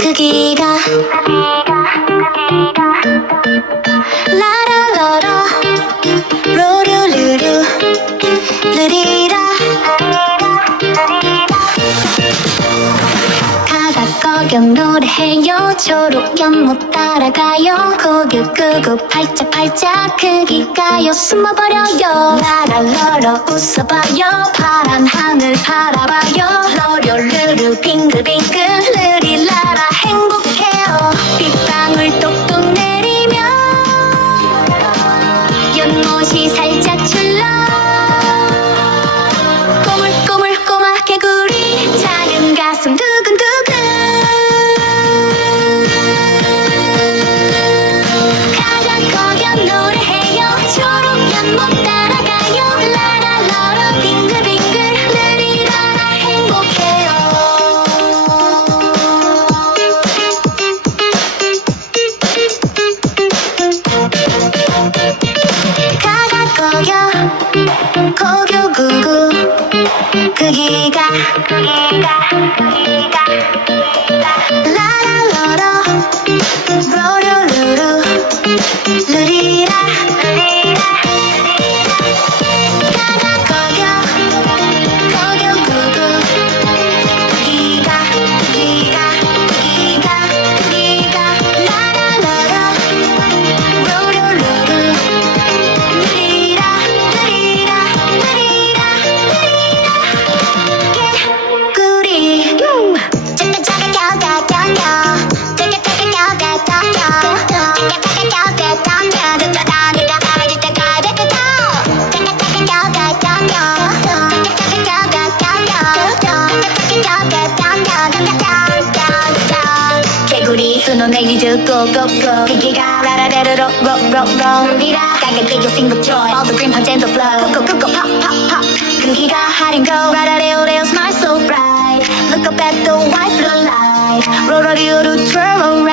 크기가 라라라라. 로루루루 루리 라 가각거경 노래해요. 초록 연못 따라가요. 고개 끄고 팔짝 팔짝 크기가요. 숨어버려요. 라라라라 웃어봐요. 파란 하늘 바라봐요. 로료루루 빙글빙글 느리 따라가요. 라라라라 빙글빙글 느리라라 행복해요. 가각거겨 고교구구. 크기가 라라라라 수는 애기 듣고 꼭꼭 기기가 라라라라로 로로로 루리라 가격게 you sing with joy all the green punch and the flow 꾹꾹 꾹꾹 pop pop pop 크기가 hide and go 라라레오레오 smile so bright look up at the white blue light 로로리오로 twirl around